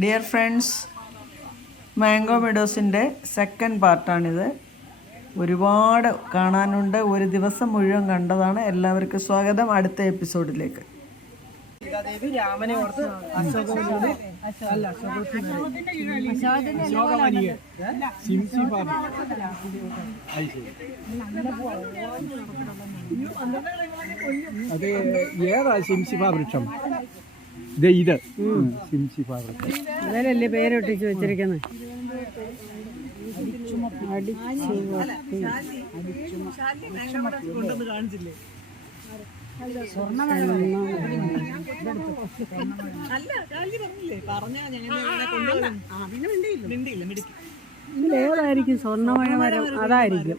Dear friends mango മെഡോസിന്റെ second പാർട്ടാണിത് ഒരുപാട് കാണാനുണ്ട്. ഒരു ദിവസം മുഴുവൻ കണ്ടതാണ്. എല്ലാവർക്കും സ്വാഗതം അടുത്ത എപ്പിസോഡിലേക്ക്. രാമനെ ഓർത്ത് അല്ല അത് ഏതാ ശിംശിഫ വൃക്ഷം? ഇത്. ഇത് ശിംശിഫ വൃക്ഷം അതിലല്ലേ പേരൊട്ടിച്ച് വെച്ചിരിക്കുന്നത് ഏതായിരിക്കും സ്വർണമഴ മരം? അതായിരിക്കും.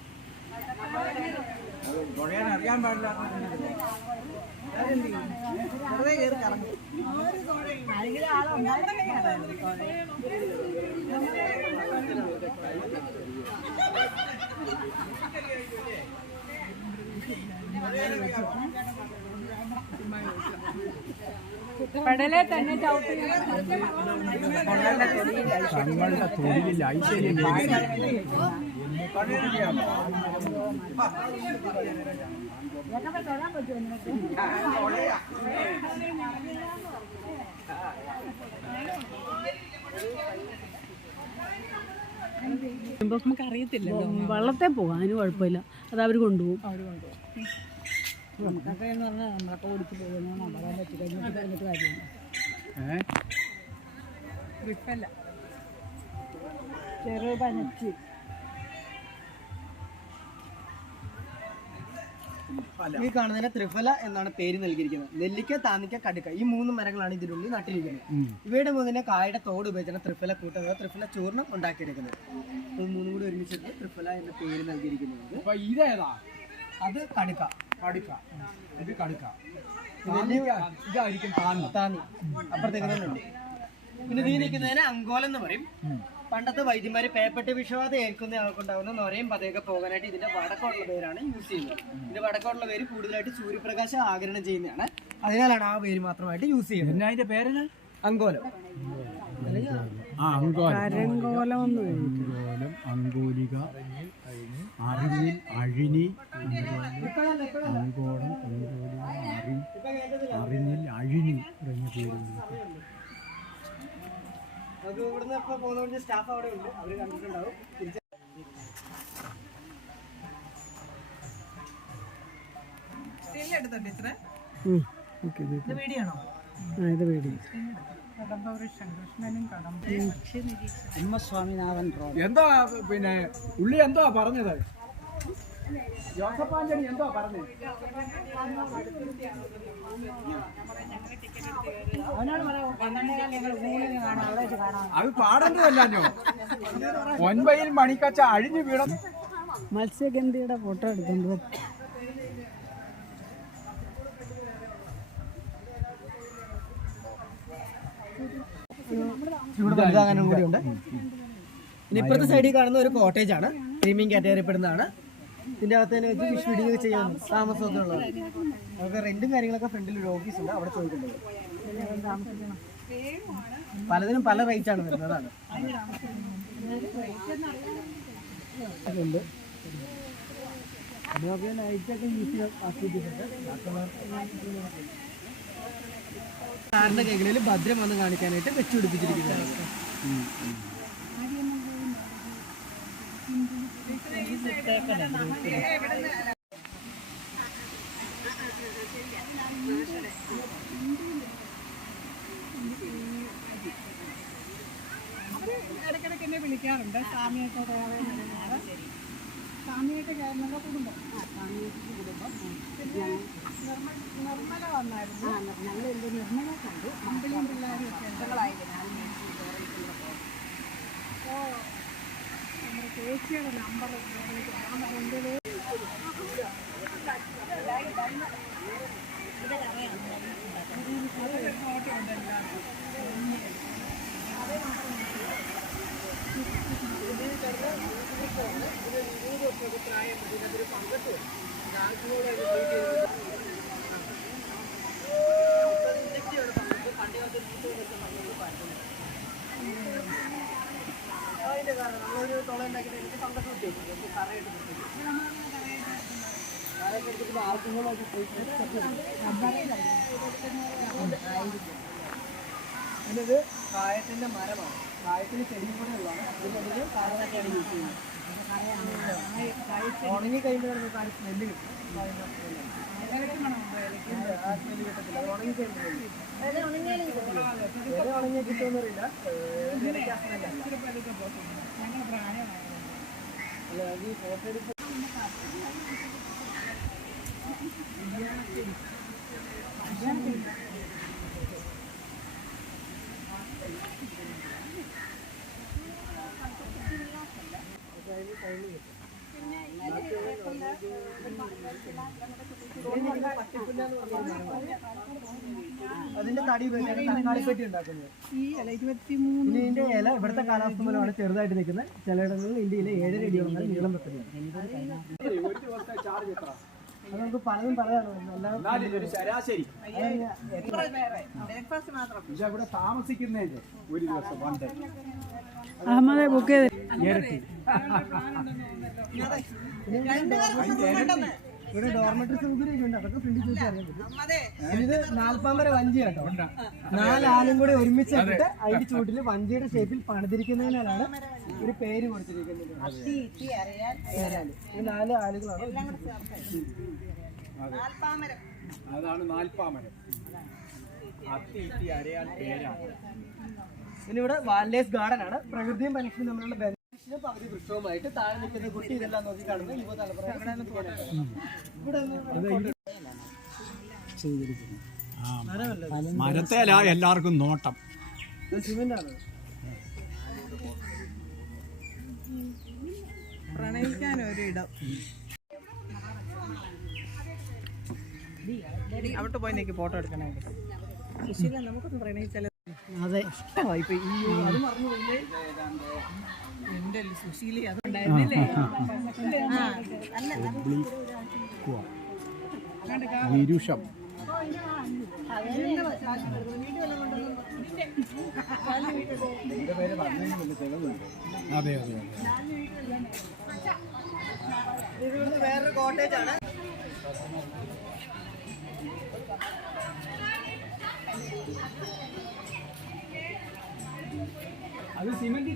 തുഴയാൻ അറിയാൻ പാടില്ല. തങ്ങളുടെ തൊഴിലിൽ ഐശ്വര്യം നമുക്ക് അറിയത്തില്ല വള്ളത്തെ പോകാം അതിന് കുഴപ്പമില്ല. അത് അവർ കൊണ്ടുപോകും. നമുക്കൊക്കെ എന്ന് പറഞ്ഞാൽ നമ്മളൊക്കെ ഓടിച്ച് പോകുന്ന നമ്മളെ പറ്റി കഴിഞ്ഞിട്ട് കഴിഞ്ഞിട്ട് കാര്യമാണ് ഏഹ് ചെറു പനച്ച്. ഈ കാണുന്നതിന് ത്രിഫല എന്നാണ് പേര് നൽകിയിരിക്കുന്നത്. നെല്ലിക്ക താന്നിക്ക കടുക്ക ഈ മൂന്ന് മരങ്ങളാണ് ഇതിനുള്ളിൽ നട്ടിരിക്കുന്നത്. ഇവയുടെ മൂന്നിനെ കായുടെ തോട് ഉപയോഗിച്ചാണ് ത്രിഫല കൂട്ടം ത്രിഫല ചൂർണം ഉണ്ടാക്കിയെടുക്കുന്നത്. ഇത് മൂന്നും കൂടി ഒരുമിച്ചിട്ട് ത്രിഫല എന്ന പേര് നൽകിയിരിക്കുന്നത്. അപ്പൊ ഇതേതാ? അത് കടുക്ക. കടുക്ക. ഇത് കടുക്ക. ഇതായിരിക്കും താന്ന്. താന്നി. അപ്പുറത്തേക്ക് തന്നെ ഉണ്ട് പിന്നെ നീ നിൽക്കുന്നതിന് അങ്കോലെന്ന് പറയും. പണ്ടത്തെ വൈദ്യന്മാര് പേപ്പട്ട് വിഷവാദം ഏൽക്കുന്ന ആൾക്കുണ്ടാവുന്ന നൊരയും പതയൊക്കെ പോകാനായിട്ട് ഇതിന്റെ വടക്കോട്ടുള്ള പേരാണ് യൂസ് ചെയ്യുന്നത്. ഇതിന്റെ വടക്കോട്ടുള്ള പേര് കൂടുതലായിട്ട് സൂര്യപ്രകാശം ആഗിരണം ചെയ്യുന്നതാണ്. അതിനാലാണ് ആ പേര് മാത്രമായിട്ട് യൂസ് ചെയ്യുന്നത്. പിന്നെ അതിന്റെ പേര് അങ്കോലം. ആ അങ്കോലം. അങ്കോലം അങ്കോലിക അറിഞ്ഞിൽ അഴിനി അങ്കോലം അങ്കോളം അങ്കോലിക അറി അറിഞ്ഞിൽ അഴിനി തുടങ്ങിയ പേരുകളൊക്കെ. ഇവിടുന്ന് പോകുന്ന സ്റ്റാഫ് അവിടെ ഉണ്ട്. അവർ കണ്ടിട്ടുണ്ടാവും. തിരിച്ച് ഓക്കെ ആ ഇത് പേടി എം എസ് സ്വാമിനാഥൻ റോഡ്. എന്താ പിന്നെ ഉള്ളി എന്തോ പറഞ്ഞത്? ജോസഫ് ആന്റണി എന്തോ പറഞ്ഞു? അത് പാടേണ്ടതല്ലോ ഒൻപയിൽ മണിക്കച്ച അഴിഞ്ഞു വീണം മത്സ്യഗന്ധിയുടെ ഫോട്ടോ എടുക്കുന്നത് ഇനി ഇപ്പുറത്തെ സൈഡിൽ കാണുന്ന ഒരു കോട്ടേജ് ആണ്. പ്രീമിയം കാറ്റഗറി ഇതിന്റെ അകത്ത് തന്നെ വെച്ച് ഫിഷ് ഫീഡിംഗ് ചെയ്യാൻ താമസമൊക്കെ ഉള്ളത് നമുക്ക് റെന്റും കാര്യങ്ങളൊക്കെ ഫ്രണ്ടിൽ ഒരു ഓഫീസ് ഉണ്ട് അവിടെ ചോദിക്കുന്നത് പലതിനും പല റേറ്റ് ആണ് വരുന്നത് അതാണ്. അതുണ്ട്. അതൊക്കെ യൂസ് കൈകളിൽ ഭദ്രം വന്ന് കാണിക്കാനായിട്ട് വെച്ചു ഇടയ്ക്കിടയ്ക്ക് എന്നെ വിളിക്കാറുണ്ട് സ്വാമിയൊക്കെ സ്വാമിയൊക്കെ കയറുന്ന കുടുംബം സ്വാമിയൊക്കെ കുടുംബം പിന്നെ നിർമ്മല നിർമ്മല വന്നായിരുന്നു ഞങ്ങൾ എന്ത് നിർമ്മല കണ്ടു അമ്പിളിയും പിള്ളേരും ഒക്കെ ഓ ചേച്ചിയുടെ നമ്പർ ഞാൻ പറഞ്ഞത് അതിന്റെ അതിനത് കായത്തിന്റെ മരമാണ്. കായത്തിന് ചെടിയും കൂടെ ഉള്ളതാണ്. അതിനുള്ളിൽ കാരണമൊക്കെയാണ് യൂസ് ചെയ്യുന്നത്. ഉണങ്ങി കഴിയുമ്പോഴാണ് ആ സ്മെല്ല് കിട്ടും. ആ സ്മെല്ല് കിട്ടത്തില്ല. അത് ഉണങ്ങി കഴിയുമ്പോൾ ഇല ഉണങ്ങിയാൽ കിട്ടുമെന്നറിയില്ല അല്ല. അത് ഫോട്ടോ എടുത്ത് അതിന്റെ തടി തക്കാളിപ്പെട്ടി ഉണ്ടാക്കുന്നത്. ഇല ഇതിന്റെ ഇല ഇവിടുത്തെ കാലാവസ്ഥ മൂലമാണ് ചെറുതായിട്ട് നിൽക്കുന്നത്. ചിലയിടങ്ങളിൽ ഇന്ത്യയിലെ ഏഴര അടിയോളം നീളം വെക്കുന്നത് നമുക്ക് പലതും ഇതൊരു ശരാശരി. ബ്രേക്ക്ഫാസ്റ്റ് മാത്രം പക്ഷെ ഇവിടെ താമസിക്കുന്നതിന്റെ ഒരു ദിവസം വൺ ഡേ അഹമ്മദെ ബുക്ക് ചെയ്ത്. ഇവിടെ ഡോർമെറ്ററി സൗകര്യം ഉണ്ട് അതൊക്കെ ഫ്രണ്ട് ചോദിച്ചാൽ അറിയാൻ പറ്റും. ഇത് നാൽപ്പാമര വഞ്ചി കേട്ടോ നാലാളും കൂടെ ഒരുമിച്ച് ഇട്ടിട്ട് അതിന്റെ ചൂട്ടിൽ വഞ്ചിയുടെ ഷേപ്പിൽ പണിതിരിക്കുന്നതിനാലാണ് ഒരു പേര് കൊടുത്തിരിക്കുന്നത്. നാല് ആളുകളാണ്. അതാണ് നാൽപ്പാമരം അത്തി ഇത്തി അരയാൽ പേരാണ്. പിന്നെ ഇവിടെ വാൽഡേസ് ഗാർഡൻ ആണ്. പ്രകൃതിയും മനുഷ്യനും തമ്മിലുള്ള ബന്ധം പകുതി വൃക്ഷവുമായിട്ട് താഴെ നിൽക്കുന്ന കുട്ടി ഇതെല്ലാം നോക്കി കാണുമ്പോൾ യുവതലമുറ ഇവിടെ ഒന്ന് മരത്തേലാ എല്ലാവർക്കും നോട്ടം. പ്രണയിക്കാൻ ഒരിടം അവിടെ പോയി എനിക്ക് ഫോട്ടോ എടുക്കണേ. സുശീല നമുക്കൊന്ന് പ്രണയിച്ചാലോ? അതെ. ഇഷ്ടമായി ഈ അത് മറന്നു പോയില്ലേ എന്റെ സുശീല അതുണ്ടായിരുന്നില്ലേ? വിരുഷം അതെ അതെ അതെ. ഇത് ഇവിടുന്ന് വേറൊരു കോട്ടേജ് ആണ്. അത് സിമെന്റ്